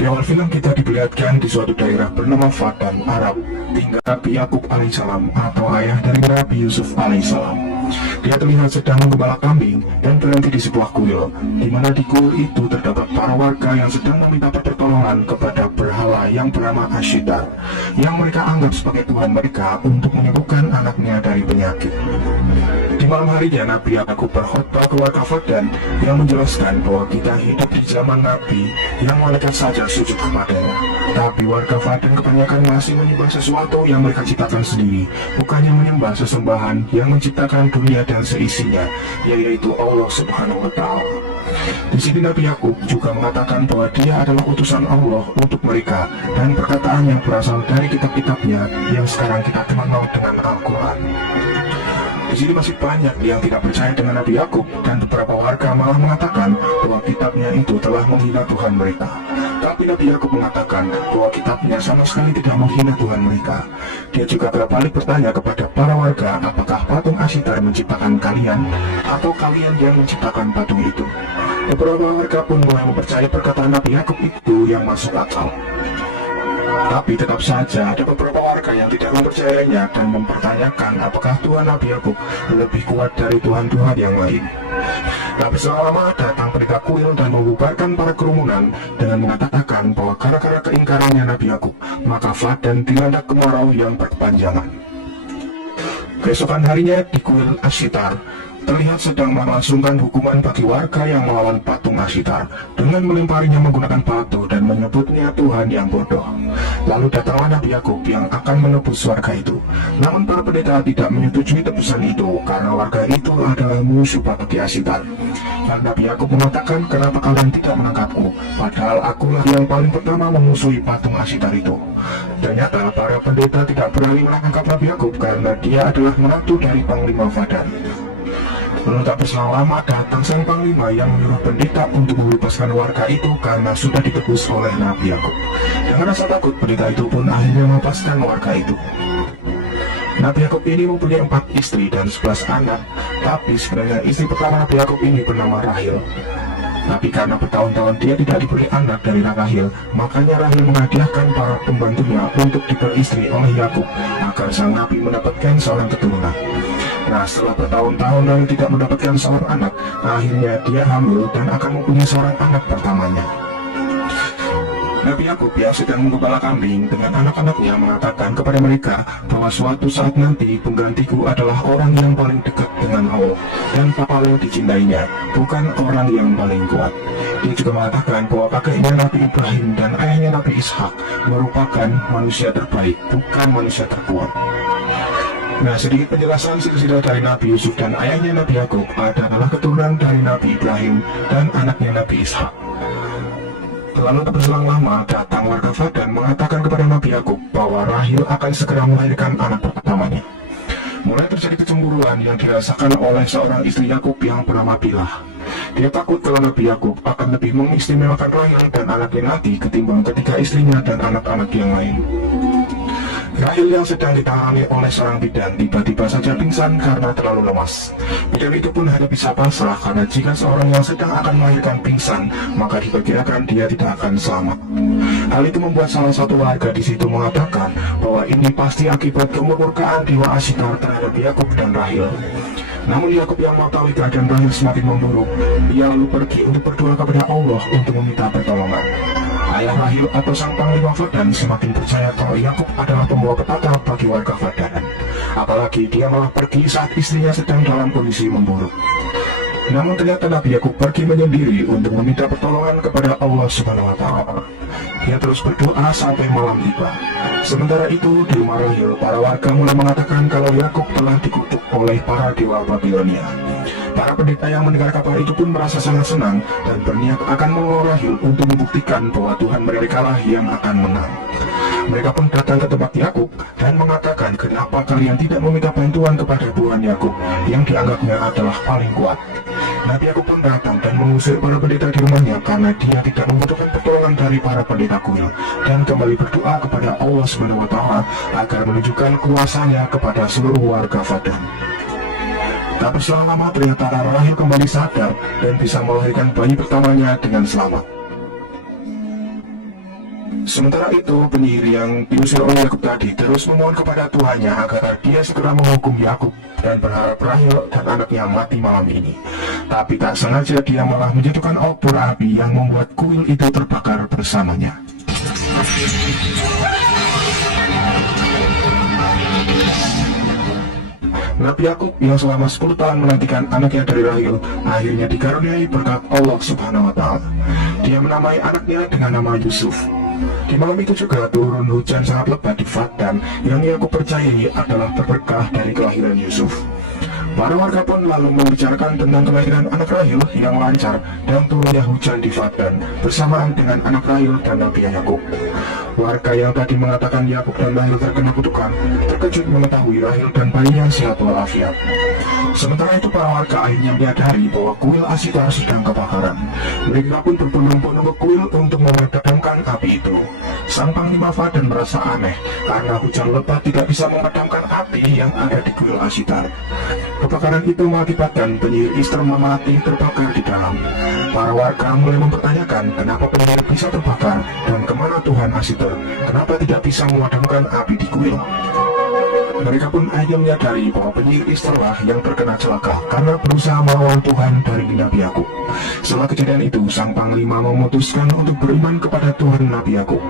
Di awal film kita diperlihatkan di suatu daerah bernama Fadan, Arab, tinggal Nabi Yakub alaihissalam atau ayah dari Nabi Yusuf alaihissalam. Dia terlihat sedang menggembala kambing dan berhenti di sebuah kuil, di mana di kuil itu terdapat para warga yang sedang meminta pertolongan kepada berhala yang bernama Ashitar, yang mereka anggap sebagai Tuhan mereka untuk menyembuhkan anaknya dari penyakit. Di malam harinya Nabi Yakub berkhutbah ke warga Fadan yang menjelaskan bahwa kita hidup di zaman Nabi yang malaikat saja sujud kepadanya. Tapi warga Fadan kebanyakan masih menyembah sesuatu yang mereka ciptakan sendiri, bukannya menyembah sesembahan yang menciptakan dunia dan seisinya, yaitu Allah Subhanahu wa Ta'ala. Di sini Nabi Yakub juga mengatakan bahwa dia adalah utusan Allah untuk mereka, dan perkataan yang berasal dari kitab-kitabnya yang sekarang kita kenal dengan Al-Quran. Di sini masih banyak yang tidak percaya dengan Nabi Yakub, dan beberapa warga malah mengatakan bahwa kitabnya itu telah menghina Tuhan mereka. Tapi Nabi Yakub mengatakan bahwa kitabnya sama sekali tidak menghina Tuhan mereka. Dia juga berbalik bertanya kepada para warga, apakah patung Ashitar menciptakan kalian atau kalian yang menciptakan patung itu. Beberapa warga pun mulai mempercayai perkataan Nabi Yakub itu yang masuk akal. Tapi tetap saja ada beberapa warga yang tidak mempercayainya dan mempertanyakan apakah Tuhan Nabi Yakub lebih kuat dari Tuhan-Tuhan yang lain. Tapi selama datang pendeta kuil dan membubarkan para kerumunan dengan mengatakan bahwa gara-gara keingkarannya Nabi Yakub, maka Fadan dilanda kemarau yang berkepanjangan. Keesokan harinya di kuil Ashitar terlihat sedang melangsungkan hukuman bagi warga yang melawan patung Ashitar dengan melemparinya menggunakan batu dan menyebutnya Tuhan yang bodoh. Lalu datanglah Nabi Yakub yang akan menebus warga itu. Namun para pendeta tidak menyetujui tebusan itu karena warga itu adalah musuh bagi Ashitar. Dan Nabi Yakub mengatakan, kenapa kalian tidak menangkapku, padahal akulah yang paling pertama memusuhi patung Ashitar itu. Ternyata para pendeta tidak berani menangkap Nabi Yakub karena dia adalah menantu dari Panglima Fadan. Lalu tak berselang lama datang sang panglima yang menyuruh pendeta untuk membebaskan warga itu karena sudah ditebus oleh Nabi Yakub. Dengan rasa takut, pendeta itu pun akhirnya melepaskan warga itu. Nabi Yakub ini mempunyai 4 istri dan 11 anak, tapi sebenarnya istri pertama Nabi Yakub ini bernama Rahil. Tapi karena bertahun-tahun dia tidak diberi anak dari Rahil, makanya Rahil menghadiahkan para pembantunya untuk diperistri oleh Yakub agar sang Nabi mendapatkan seorang keturunan. Nah, setelah bertahun-tahun dan tidak mendapatkan seorang anak, akhirnya dia hamil dan akan mempunyai seorang anak pertamanya. Nabi Yakub yang sedang menggembala kambing dengan anak-anaknya mengatakan kepada mereka bahwa suatu saat nanti penggantiku adalah orang yang paling dekat dengan Allah dan paling dicintainya, bukan orang yang paling kuat. Dia juga mengatakan bahwa kakeknya Nabi Ibrahim dan ayahnya Nabi Ishak merupakan manusia terbaik, bukan manusia terkuat. Nah, sedikit penjelasan silsilah dari Nabi Yusuf dan ayahnya Nabi Yakub adalah keturunan dari Nabi Ibrahim dan anaknya Nabi Ishak. Lalu tak berselang lama datang warga Fadan mengatakan kepada Nabi Yakub bahwa Rahil akan segera melahirkan anak pertamanya. Mulai terjadi kecemburuan yang dirasakan oleh seorang istri Yakub yang bernama Bilah. Dia takut kalau Nabi Yakub akan lebih mengistimewakan Rahil dan anaknya nanti ketimbang ketika istrinya dan anak-anak yang lain. Rahil yang sedang ditangani oleh seorang bidan tiba-tiba saja pingsan karena terlalu lemas. Bidan itu pun hanya bisa pasrah karena jika seorang yang sedang akan melahirkan pingsan, maka diperkirakan dia tidak akan selamat. Hal itu membuat salah satu warga di situ mengatakan bahwa ini pasti akibat kemurkaan dewa Ashitar terhadap Yakub dan Rahil. Namun Yakub yang mengetahui keadaan Rahil semakin memburuk, dia lalu pergi untuk berdoa kepada Allah untuk meminta pertolongan. Ayah Rahil atau sang panglima Fadan semakin percaya kalau Yakub adalah pembawa petaka bagi warga Fadan. Apalagi dia malah pergi saat istrinya sedang dalam kondisi memburuk. Namun ternyata Nabi Yakub pergi menyendiri untuk meminta pertolongan kepada Allah Subhanahu wa Ta'ala. Dia terus berdoa sampai malam tiba. Sementara itu di rumah Rahil, para warga mulai mengatakan kalau Yakub telah dikutuk oleh para dewa Babilonia. Para pendeta yang mendengar kabar itu pun merasa sangat senang dan berniat akan membawa Rahil untuk membuktikan bahwa Tuhan mereka lah yang akan menang. Mereka pun datang ke tempat Yakub dan mengatakan, kenapa kalian tidak meminta bantuan kepada Tuhan Yakub yang dianggapnya adalah paling kuat. Nabi Yakub pun datang dan mengusir para pendeta di rumahnya karena dia tidak membutuhkan pertolongan dari para pendeta kuil, dan kembali berdoa kepada Allah Subhanahu wa Ta'ala agar menunjukkan kuasanya kepada seluruh warga Fadan. Tak berselang lama ternyata Rahil kembali sadar dan bisa melahirkan bayi pertamanya dengan selamat. Sementara itu, penyihir yang diusir oleh Yakub tadi terus memohon kepada Tuhannya agar dia segera menghukum Yakub dan berharap Rahel dan anaknya mati malam ini. Tapi tak sengaja dia malah menjatuhkan obor api yang membuat kuil itu terbakar bersamanya. Nabi Yakub yang selama 10 tahun menantikan anaknya dari Rahel akhirnya dikaruniai berkat Allah Subhanahu wa Ta'ala. Dia menamai anaknya dengan nama Yusuf. Di malam itu juga turun hujan sangat lebat di Fadan yang Yakub percayai adalah berkah dari kelahiran Yusuf. Para warga pun lalu membicarakan tentang kelahiran anak Rahel yang lancar dan turunnya hujan di Fadan bersamaan dengan anak Rahel dan Nabi Yakub. Warga yang tadi mengatakan Yakub dan Rahel terkena kutukan terkejut mengetahui Rahel dan bayinya sehat walafiat. Sementara itu para warga akhirnya menyadari bahwa kuil Asitar sedang kebakaran. Mereka pun berbondong-bondong ke kuil untuk memadamkan api itu. Sang Panglima Fadan merasa aneh karena hujan lebat tidak bisa memadamkan api yang ada di kuil Asitar. Kebakaran itu mengakibatkan penyihir Istra mati terbakar di dalam. Para warga mulai mempertanyakan kenapa penyihir bisa terbakar dan kemana Tuhan Asitar, kenapa tidak bisa memadamkan api di kuil. Mereka pun akhirnya menyadari bahwa penyihir Istra yang terkena celaka karena berusaha melawan Tuhan dari Nabi Yakub. Setelah kejadian itu, sang Panglima memutuskan untuk beriman kepada Tuhan Nabi Yakub.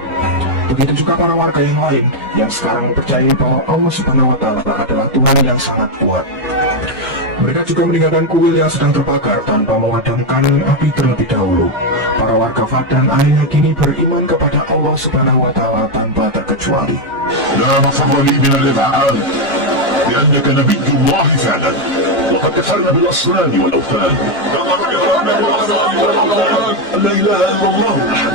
Begitu juga para warga yang lain yang sekarang percaya bahwa Allah Subhanahu wa Ta'ala adalah Tuhan yang sangat kuat. Mereka juga meninggalkan kuil yang sedang terbakar tanpa memadamkan api terlebih dahulu. Para warga Fadan akhirnya kini beriman kepada Allah Subhanahu wa Ta'ala tanpa terkecuali. لا مفر لي من الإذعان لأنك نبي الله فعلا وقد كفرنا بالأصنام والأوثان لا إله إلا الله أحد.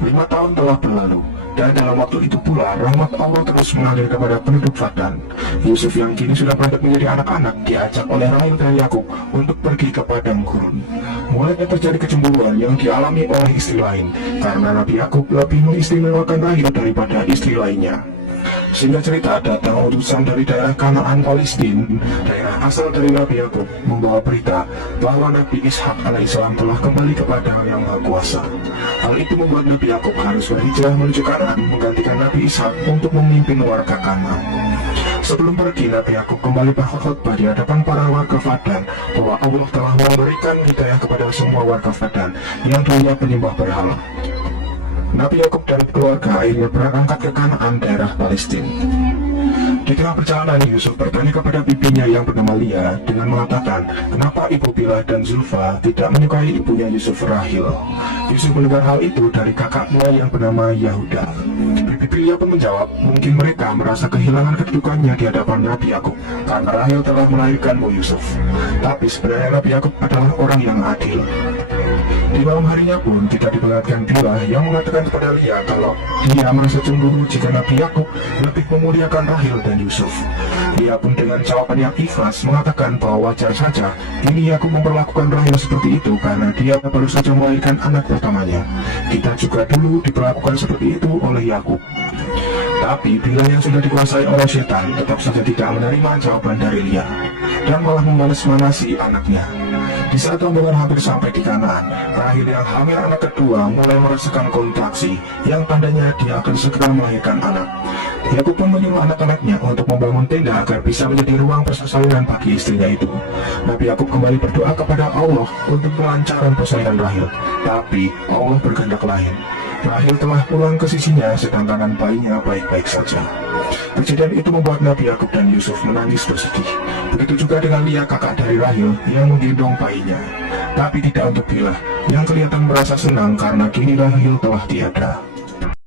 5 tahun telah berlalu, dan dalam waktu itu pula rahmat Allah terus mengalir kepada penduduk Fadan. Yusuf yang kini sudah beranjak menjadi anak-anak diajak oleh Rahel dan Yakub untuk pergi ke padang gurun. Mulai terjadi kecemburuan yang dialami oleh istri lain karena Nabi Yakub lebih mengistimewakan Rahel daripada istri lainnya. Sehingga cerita datang utusan dari daerah Kanaan Palestina, daerah asal dari Nabi Yakub, membawa berita bahwa Nabi Ishak alaihissalam telah kembali kepada Yang Maha Kuasa. Hal itu membuat Nabi Yakub harus berhijrah menuju Kanaan menggantikan Nabi Ishak untuk memimpin warga Kanaan. Sebelum pergi, Nabi Yakub kembali berkhotbah di hadapan para warga Fadan bahwa Allah telah memberikan hidayah kepada semua warga Fadan yang dulunya penyembah berhala. Nabi Yakub dan keluarga akhirnya berangkat ke Kanaan, daerah Palestina. Di tengah perjalanan, Yusuf bertanya kepada bibinya yang bernama Lia dengan mengatakan, kenapa ibu Bilhah dan Zulfa tidak menyukai ibunya Yusuf, Rahel. Yusuf mendengar hal itu dari kakaknya yang bernama Yahuda. Bibi Lia pun menjawab, mungkin mereka merasa kehilangan kedudukannya di hadapan Nabi Yakub karena Rahel telah melahirkanmu Yusuf. Tapi sebenarnya Nabi Yakub adalah orang yang adil. Di malam harinya pun tidak diperlihatkan Bilhah yang mengatakan kepada Lia kalau dia merasa cemburu jika Nabi Yakub lebih memuliakan Rahel dan Yusuf. Dia pun dengan jawaban yang ikhlas mengatakan bahwa wajar saja kini Yakub memperlakukan Rahel seperti itu karena dia baru saja melahirkan anak pertamanya. Kita juga dulu diperlakukan seperti itu oleh Yakub. Tapi Bilhah yang sudah dikuasai oleh setan tetap saja tidak menerima jawaban dari Lia dan malah memanas-manasi anaknya. Di saat rombongan hampir sampai di Kanaan, Rahel yang hamil anak kedua mulai merasakan kontraksi yang tandanya dia akan segera melahirkan anak. Yakub pun menyuruh anak-anaknya untuk membangun tenda agar bisa menjadi ruang persalinan bagi istrinya itu. Nabi Yakub kembali berdoa kepada Allah untuk kelancaran persalinan Rahel, tapi Allah berkehendak lain. Rahel telah pulang ke sisinya sedangkan bayinya baik-baik saja. Kejadian itu membuat Nabi Yakub dan Yusuf menangis bersedih. Begitu juga dengan Lia, kakak dari Rahel yang menggendong bayinya. Tapi tidak untuk Bilhah yang kelihatan merasa senang karena kini Rahel telah tiada.